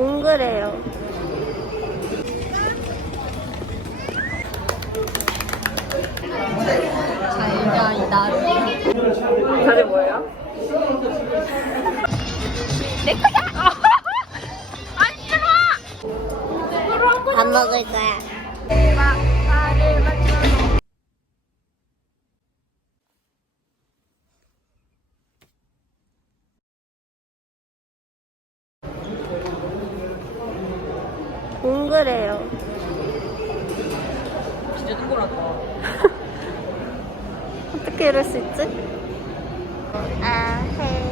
동그래요. 잘자 이 나루. 자리 뭐예요? 밥 먹을 거야. 동그래요. 진짜 동그랗다. 어떻게 이럴 수 있지? 아, 해.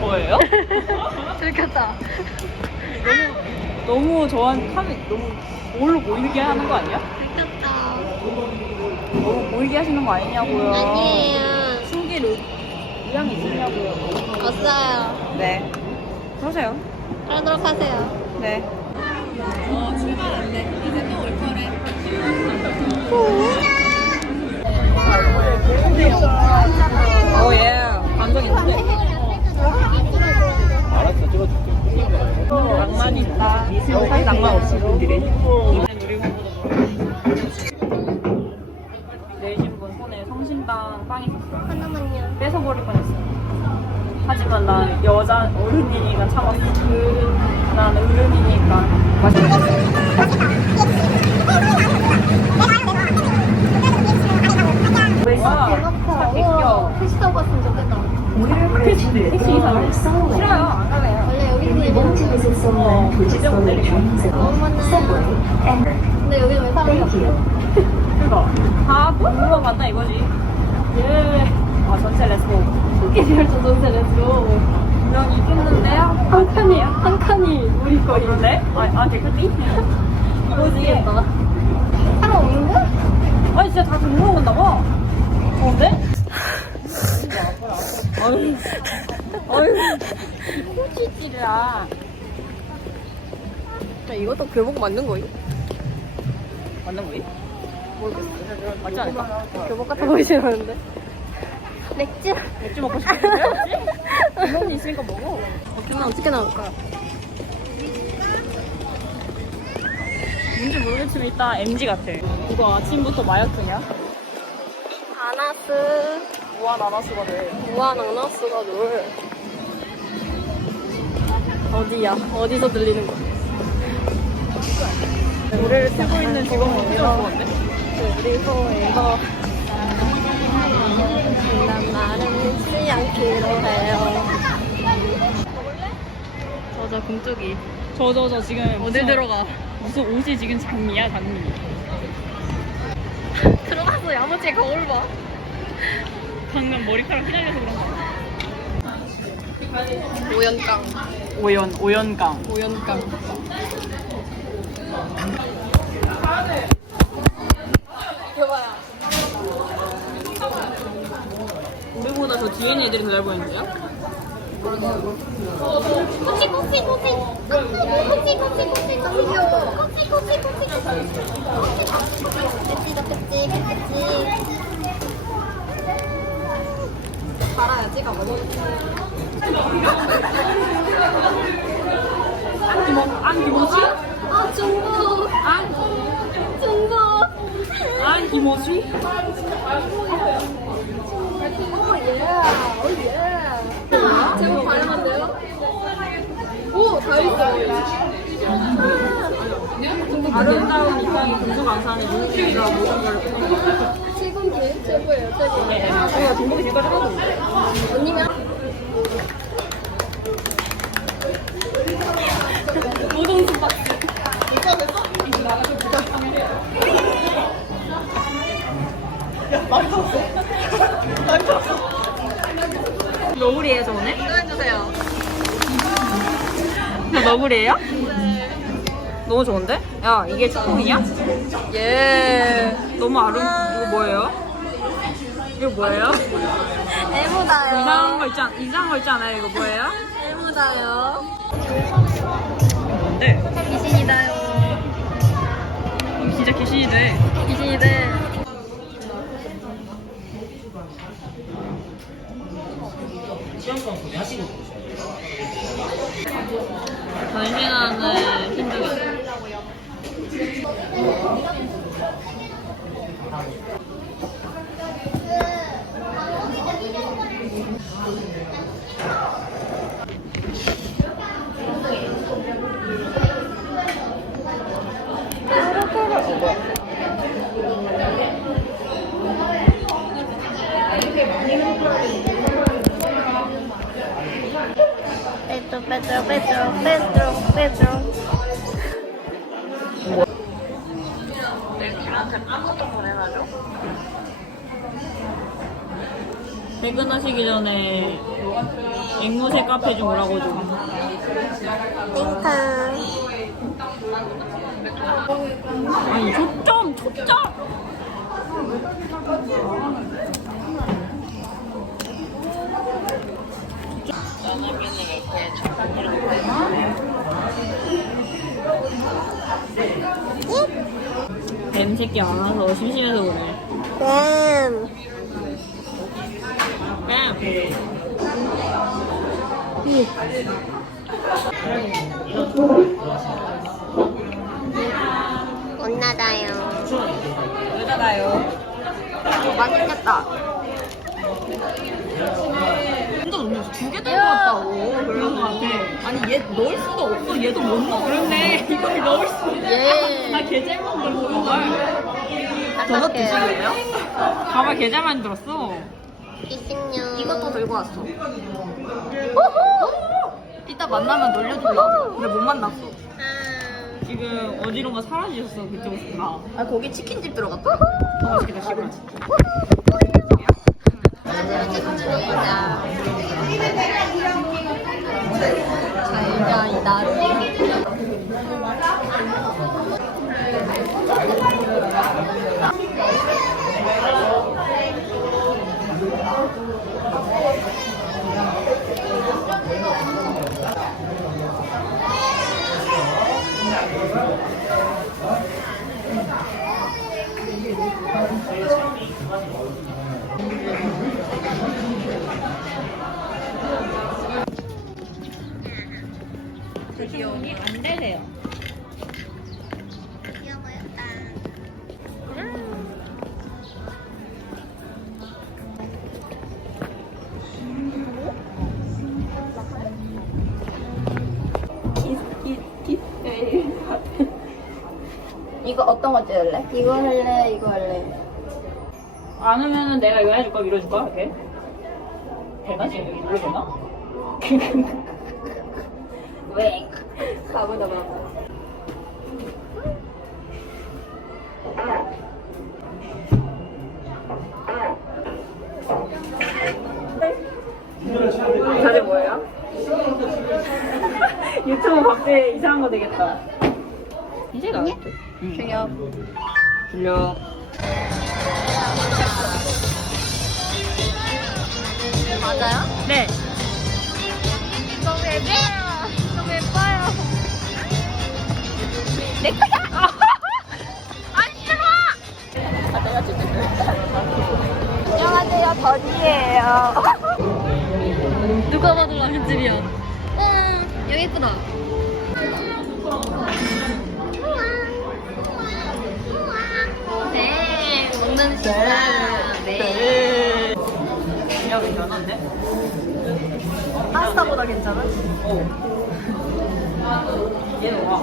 저예요? 들켰다. 너무 저한 카메 너무 뭘로 보이게 하는 거 아니야? 너무 보이게 하시는 거 아니냐고요. 아니에요. 숨길 의- 의향이 있으냐고요. 없어요. 네. 그러세요. 그러도록 하세요. 네. 어, 예. 감정 있는데. 알았어 찍어줄게 낭만 있다. 사실 낭만 없이 분들이. 분 성심당 빵이 있었어. 하나만요. 뺏어버릴 뻔했어요. 하지만 난 여자 어른이니까 참았어. 난 어른이니까. 와, 차 비켜. 택시 타고 갔으면 좋겠다. 택시 기사를 싫어요. 안 갈래요. 원래 여기 있는 We want to 거. visit somewhere which is full of dreams and subway and 근데 여기 왜 사람이 you. 그거 다 물어봤다 이거지. 예. 아 전세 레스고. 스케줄 조정세 레스로. 분명 있겠는데요? 한 칸이, 한 칸이 우리 거. 있는데? 아, 아 개꿀띠? 이거지. 사람 없는 거야? 아니 진짜 다 등록온다고 좋은데? 어휴 어휴 찌찌라 야, 이것도 교복 맞는 거임? 맞는 거이? 모르겠어 맞지 않을까? 교복 같아 보이진 않는데. 맥주? 맥주 먹고 싶은데? 이런 있으니까 먹어 어쩌면 어떻게 나올까? 뭔지 모르겠지만 일단 MG 같아 이거 아침부터 마약이냐? 아나스. 우와 나나스가 돼 우와, 낭나스가 놀. 어디야? 어디서 들리는 거야? 노래를 쓰고 있는 직원은 어떻게 좋은데? 그리고에서 난 말은 믿지 않기로 해요. 저저 금쪽이 저 저 저 지금 어디 무슨- 들어가? 무슨 옷이 지금 장미야 장미 들어가서 야무지게 거울 봐. 방금 머리카락 휘날려서 그런가 오연깡, 오연 오연강 오연깡. 여봐요. 우리보다 저 뒤에 있는 애들이 더 잘 보이는데요? 꼬치 꼬치 꼬치 꼬치 꼬치 꼬치 꼬치 귀여워 꼬치 꼬치 꼬치 꼬치 꼬치 꼬치 달아야지 가보고 안기모 안기모수 아 중국 안 중국 안기모수 오예 제목 다양한데요? 오 다 있어 아름다운 이상이 금속 안 사는 유니라 모든 걸 최고님 최고예요 최고 네. 어, 중국이 지금까지 하고 있는데 언니면 모든 수박 너구리예요 저 오늘? 해주세요 저 너구리예요? 너무 좋은데? 야 이게 축복이냐? 예 너무 아름 이거 뭐예요? 이거 뭐예요? 애무다요 이상한 거 있지 않 이상한 거 있지 않아요? 이거 뭐예요? 애무다요 뭔데? 귀신이다요 이거 진짜 귀신이 돼. 귀신이 돼 시험관 구매하시고 변신하는 흰둥이. Pedro, Pedro, Pedro, Pedro, Pedro. 퇴근하시기 전에 앵무새 카페 좀 오라고 좀. 띵카. 아니 초점 초점. 뱀 새끼 많아서 심심해서 그래. 뱀. 뱀. 온나다요. 여자가요. 맛있겠다. 진짜 너무 두개 들고 왔다고 같아. 아니 얘 넣을 수도 없어. 얘도 못 넣어. 그런데 이걸 넣을 수 없어. 예. 나 계절만 들었어 걸. 저것 드실래요? 가발 계절만 들었어. 이승용. 이것도 들고 왔어. 이따 만나면 놀려주려고. 근데 못 만났어. 아, 지금 어디론가 사라지셨어 그쪽에서 다. 아 거기 치킨집 들어갔다. 아 맛있겠다 씨발. 사진 을 찍는 중이다. 자유 기억이 안 되세요. 귀여워 보였다. 이거 어떤 거 찍을래? 이거 할래? 이거 할래? 안 오면은 내가 이거 해줄까 밀어줄까 이렇게? 되나 지금 여기 눌러되나? 왜? 가보자 봐. 자리 뭐예요? 유튜브 밖에 이상한 거 되겠다. 이제 나. 중요. 줄려. 맞아요? 네. 너 내 거야! 안 싫어! 안녕하세요 던이에요. 누가 봐도 라면집이야. 응, 여기 예쁘다. 네, 먹는 식사. 네. 야, 괜찮은데? 파스타보다 괜찮아? 어. 얘는 와.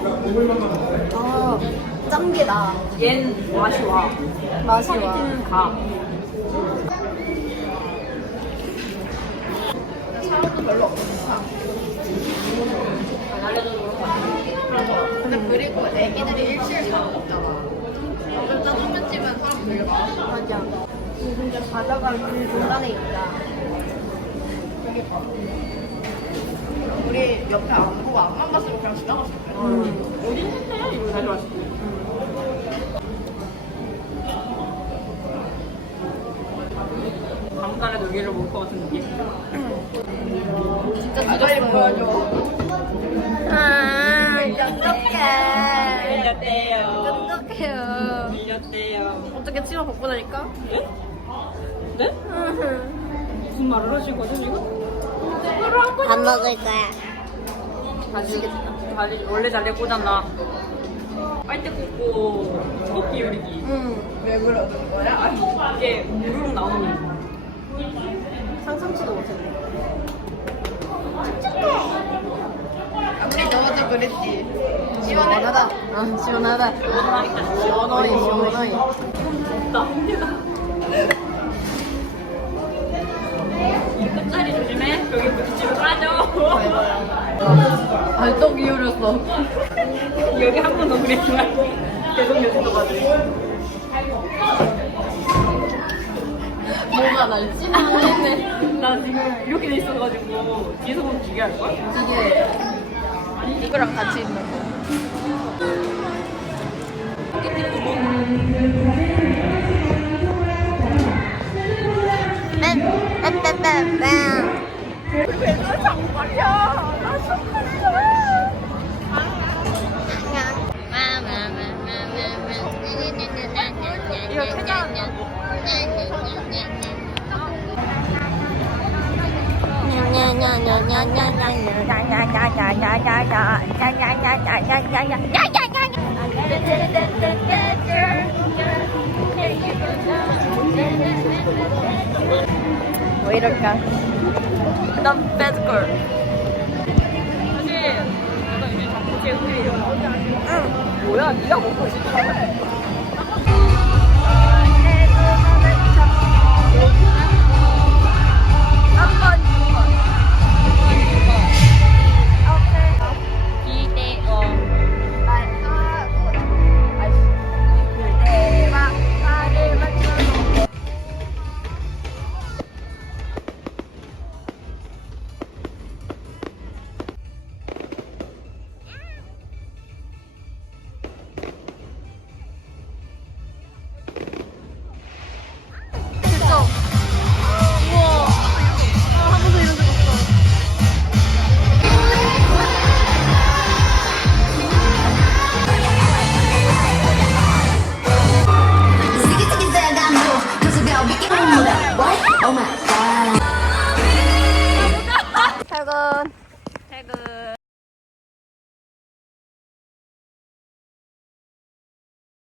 아 짠 게 나. 얜 맛이 와. 맛이 와. 는 가. 사람도 별로 없어. 근데 그리고 애기들이 일주일 잘 먹잖아. 그럼 짜장면집은 사람 별로 많아. 맞아. 근데 바다가 그 중간에 있다. 우리 옆에 안 보고 앞만 봤으면 그냥 지나갔을 거야. 어디 있는데? 이거 가져왔어. 강가에 여기를 못것 같은 느낌. 진짜 가까이 보여줘. 아, 어떡해. 밀렸대요. 어떡해요. 밀렸대요. 어떻게 치마 벗고 나니까? 네? 네? 무슨 말을 하신 거죠 지금? 밥 먹을 거야. 다시 다시 원래 자리에 꽂았나? 빨대 꽂고 수도기 요리기. 응 왜 그러는 거야? 아니 이게 우르륵 나오는. 상상치도 못했네 아무리 넣어도 그랬지 시원하다 아 시원하다 시원하니 시원하니 나 힘들 조심해. 여기 부딪히면 빠져. 발떡 기울였어 여기 한 번더 그랬지만 계속 여기서 가지. 뭐가 날지 모르겠네 나 지금 이렇게 돼 있어가지고 뒤에서 보면 기계 할 거야? 이게 이거랑 같이 있는 거 이거 최장. 왜 이럴까 난 배드걸. 사실 내가 이제 자꾸 제 흐리려. 응. 뭐야? 네가 먹고 싶어.